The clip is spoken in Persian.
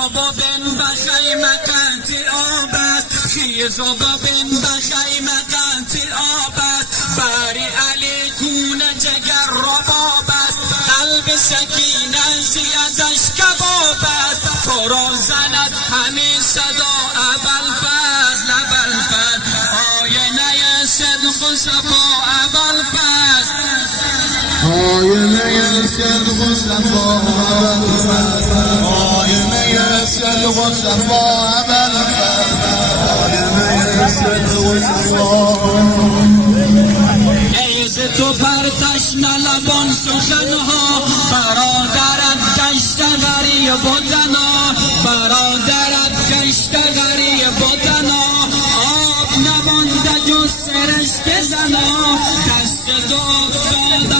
خیزا ببین به خیمه قطع آب است، خیزا ببین به خیمه قطع آب است، بری علی کون جگر رباب است، قلب سکینه زیادش کباب است، تو را زند همین صدا ابوالفضل ابوالفضل، آینه صدق و صفا ابوالفضل، آینه صدق و صفا ابوالفضل، آینه صدق و صفا ابوالفضل، آینه صدق و صفا. ایز تو پرتش لبان سخنها، برادرت گشت غریب و تنها، برادرت گشت غریب و تنها، آب نمانده جز سرشک زنا، دست تو افتاده